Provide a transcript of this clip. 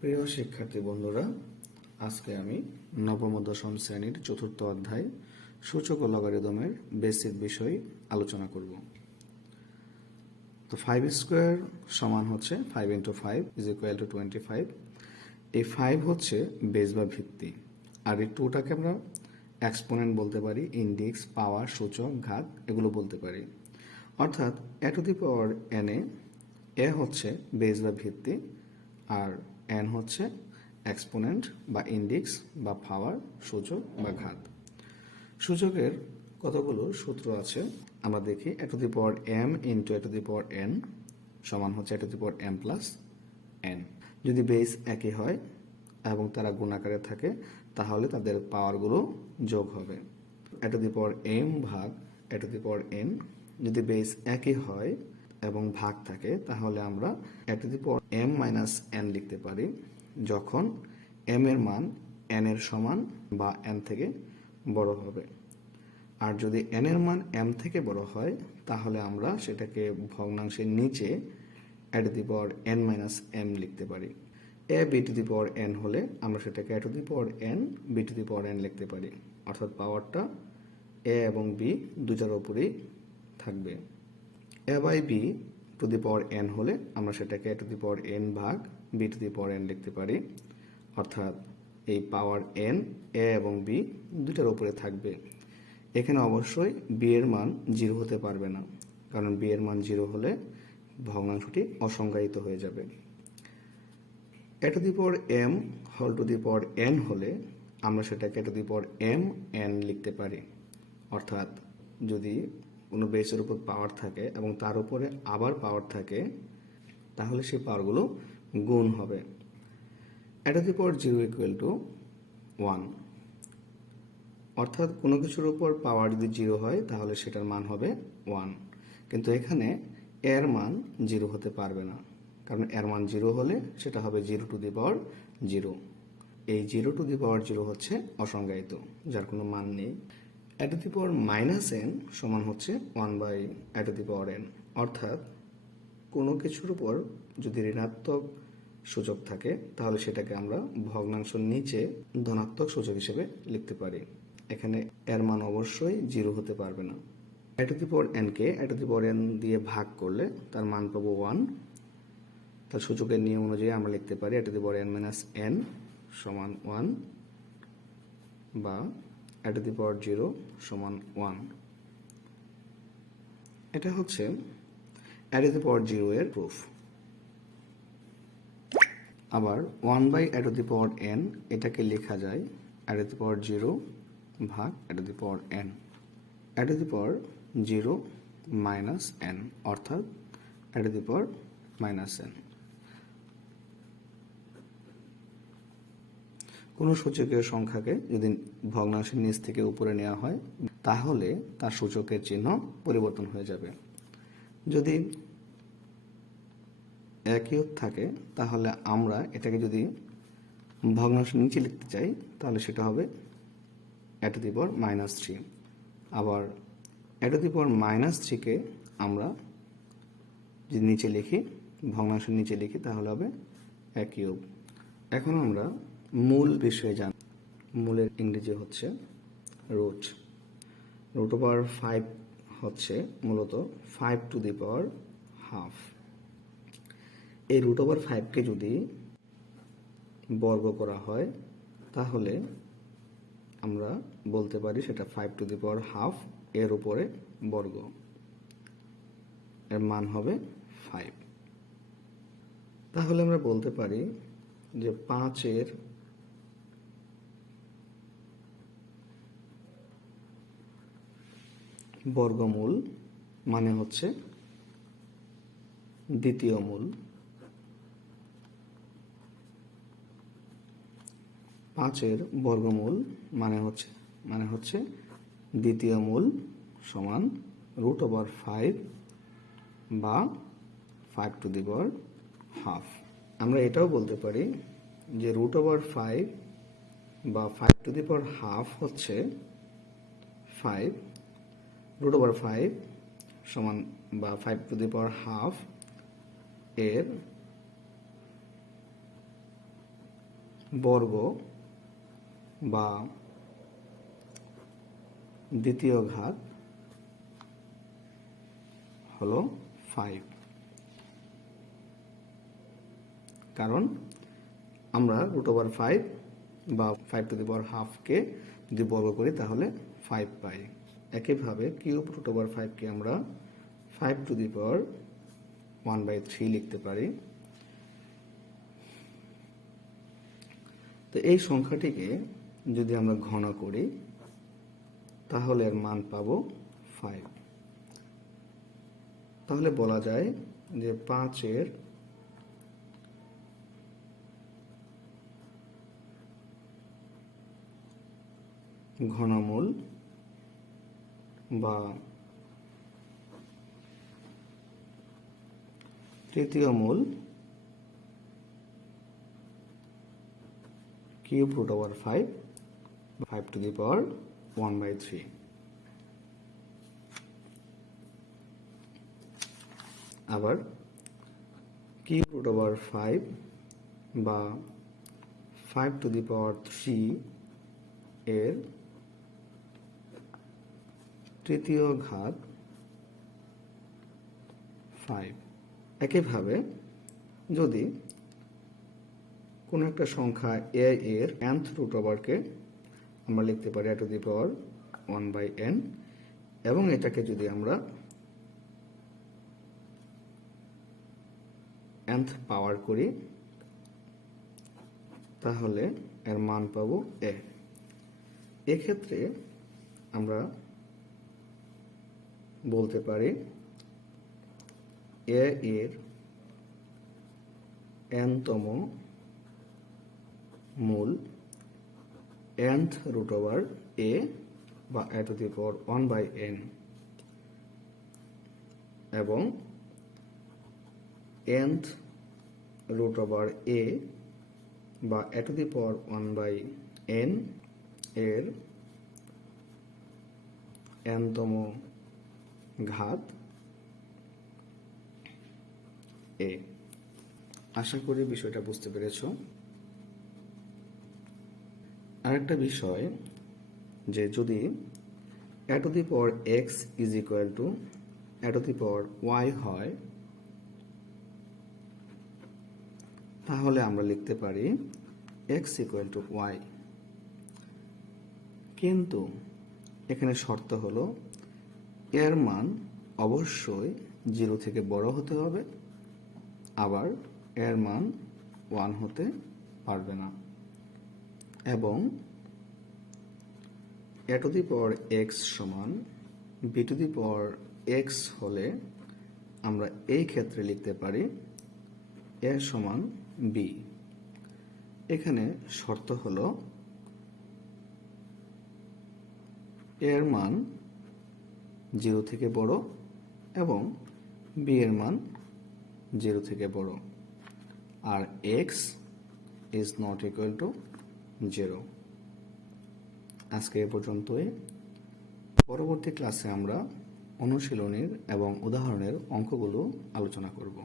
প্রিয় শিক্ষার্থী বন্ধুরা, আজকে আমি নবম ও দশম শ্রেণীর চতুর্থ অধ্যায় সূচক ও লগারিদমের বেসিক বিষয় আলোচনা করব। তো 5 স্কোয়ার সমান হচ্ছে 5 ইন্টু 5 ইজ ইকুয়াল টু 25। এই 5 হচ্ছে বেস বা ভিত্তি, আর এই 2টাকে আমরা এক্সপোনেন্ট বলতে পারি, ইন্ডেক্স, পাওয়ার, সূচক, ঘাত এগুলো বলতে পারি। অর্থাৎ A to the power N এ হচ্ছে বেস বা ভিত্তি, আর এন হচ্ছে এক্সপোনেন্ট বা ইন্ডেক্স বা পাওয়ার, সূচক বা ঘাত। সূচকের কতগুলো সূত্র আছে আমরা দেখি। A to the power M into A to the power N সমান হচ্ছে A to the power M plus N. যদি বেস একই হয় এবং তারা গুণাকারে থাকে তাহলে তাদের পাওয়ারগুলো যোগ হবে। A to the power M ভাগ A to the power N. যদি বেস একই হয় এবং ভাগ থাকে তাহলে আমরা A to the power M minus N লিখতে পারি যখন এম এর মান এন এর সমান বা এন থেকে বড় হবে। আর যদি এন এর মান এম থেকে বড় হয় তাহলে আমরা সেটাকে ভগ্নাংশের নিচে A to the power N minus M লিখতে পারি। A B to the power N হলে আমরা সেটাকে A to the power N B to the power N লিখতে পারি। অর্থাৎ পাওয়ারটা এ এবং বি দুটার উপরেই থাকবে। A by B to the power N হলে আমরা সেটাকে A to the power N ভাগ B to the power N লিখতে পারি। অর্থাৎ এই পাওয়ার এন এ এবং বি দুটার উপরে থাকবে। এখানে অবশ্যই বি এর মান 0 হতে পারবে না, কারণ বি এর মান 0 হলে ভগ্নাংশটি অসংজ্ঞায়িত হয়ে যাবে। A to the power M whole to the power N হলে আমরা সেটাকে A to the power M N লিখতে পারি। অর্থাৎ যদি কোনো বেসের উপর পাওয়ার থাকে এবং তার উপরে আবার পাওয়ার থাকে তাহলে সেই পাওয়ারগুলো গুণ হবে। A to the power 0 equal to 1। অর্থাৎ কোনো কিছুর উপর পাওয়ার যদি 0 হয় তাহলে সেটার মান হবে 1, কিন্তু এখানে এর মান 0 হতে পারবে না, কারণ এর মান 0 হলে সেটা হবে 0 টু দি পাওয়ার 0। এই 0 টু দি পাওয়ার 0 হচ্ছে অসংজ্ঞায়িত, যার কোনো মান নেই। A to the power minus N সমান হচ্ছে 1 by A to the power N. অর্থাৎ কোনো কিছুর উপর যদি ঋণাত্মক সূচক থাকে তাহলে সেটাকে আমরা ভগ্নাংশের নিচে ধনাত্মক সূচক হিসেবে লিখতে পারি। এখানে এর মান অবশ্যই 0 হতে পারবে না। A to the power N কে A to the power N দিয়ে ভাগ করলে তার মান পাবো 1। তার সূচকের নিয়ম অনুযায়ী আমরা লিখতে পারি A to the power N minus N সমান 1 বা এ টু দি পাওয়ার 0 সমান 1। এটা হচ্ছে এ টু দি পাওয়ার 0 এর প্রুফ। আবার 1 by A to the power N এটাকে লেখা যায় এ টু দি পাওয়ার 0 ভাগ A to the power N. A to the power 0 minus N, অর্থাৎ A to the power minus N. কোনো সূচকের সংখ্যাকে যদি ভগ্নাংশের নিচ থেকে উপরে নেওয়া হয় তাহলে তার সূচকের চিহ্ন পরিবর্তন হয়ে যাবে। যদি একই থাকে তাহলে আমরা এটাকে যদি ভগ্নাংশের নিচে লিখতে চাই তাহলে সেটা হবে A to the power minus 3। আবার এ টু দি পাওয়ার মাইনাস 3কে আমরা যদি নিচে লিখি, ভগ্নাংশের নিচে লিখি, তাহলে হবে এ কিউব। এখন আমরা মূল বিষয়ে জানি। মূলের ইংরেজি হচ্ছে রুট। রুট ওভার 5 হচ্ছে মূলত 5 টু দি পাওয়ার হাফ। এই রুট ওভার 5কে যদি বর্গ করা হয় তাহলে আমরা বলতে পারি সেটা 5 টু দি পাওয়ার হাফ এর উপরে বর্গ। এর মান হবে 5। তাহলে আমরা বলতে পারি যে 5 এর বর্গমূল মানে হচ্ছে দ্বিতীয় মূল। 5 এর বর্গমূল মানে হচ্ছে দ্বিতীয় মূল সমান রুট ওভার 5 বা 5 টু দি পাওয়ার হাফ। আমরা এটাও বলতে পারি যে রুট ওভার 5 বা 5 টু দি পাওয়ার হাফ হচ্ছে 5। রুট ওভার 5 সমান বা 5 টু দি পাওয়ার হাফ এর বর্গ বা দ্বিতীয় ঘাত হলো 5, কারণ আমরা √5 বা 5 কে যদি বর্গ করি তাহলে 5 পাই। একইভাবে কিউব √5 কে আমরা 5⁻1/3 লিখতে পারি। তো এই সংখ্যাটিকে যদি আমরা ঘন করি তাহলে এর মান পাবো 5। তাহলে বলা যায় যে 5-এর ঘনমূল বা তৃতীয় মূল কিউব √5 5⁻1/3। আবার কিউব √5 বা 5⁻3 এর তৃতীয় ঘাত 5। একইভাবে যদি কোনো একটা সংখ্যা a এর nth √কে আমরা লিখতে পারি a⁻1/n, এবং এটাকে যদি আমরা nth পাওয়ার করি তাহলে এর মান পাবো a। এক্ষেত্রে আমরা বলতে পারি a এর n-তম মূল nth √a বা a⁻1/n এবং nth √a বা a⁻1/n এর n-তম ঘাত a। আশা করি বিষয়টা বুঝতে পেরেছ। আরেকটা বিষয় যে যদি a⁻x a⁻y হয় তাহলে আমরা লিখতে পারি x y, কিন্তু এখানে শর্ত হলো এর মান অবশ্যই 0 থেকে বড় হতে হবে, আবার এর মান 1 হতে পারবে না, এবং a⁻x সমান b⁻x হলে আমরা এই ক্ষেত্রে লিখতে পারি a সমান b। এখানে শর্ত হলো এর মান 0 থেকে বড় এবং b এর মান 0 থেকে বড়, আর x is not equal to 0। আজকে এ পর্যন্তই। পরবর্তী ক্লাসে আমরা অনুশীলনীর এবং উদাহরণের অঙ্কগুলো আলোচনা করব।